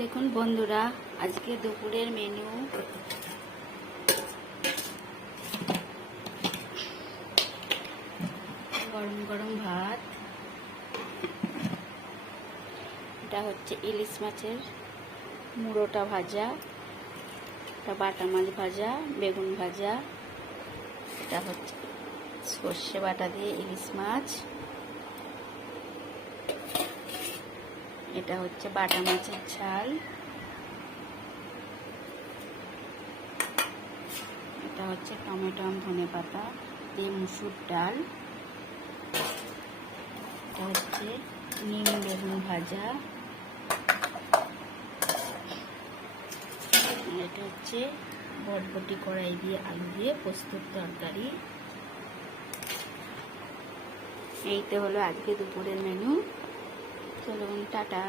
দেখুন বন্ধুরা, আজকে দুপুরের মেনু গরম গরম ভাত। এটা হচ্ছে ইলিশ মাছের মুড়োটা ভাজা, এটা বাটা মাছ ভাজা, বেগুন ভাজা। এটা হচ্ছে সর্ষে বাটা দিয়ে ইলিশ মাছ। এটা হচ্ছে বাটা মাছের ঝাল। এটা হচ্ছে টমেটো ধনে পাতা দিয়ে মুসুর ডাল। এটা হচ্ছে নিম বেগুন ভাজা। এটা হচ্ছে বটবটি কড়াই দিয়ে আলু দিয়ে পোস্তর তরকারি। এইটা হলো আজকে দুপুরের মেনু। চলুন, টাটা।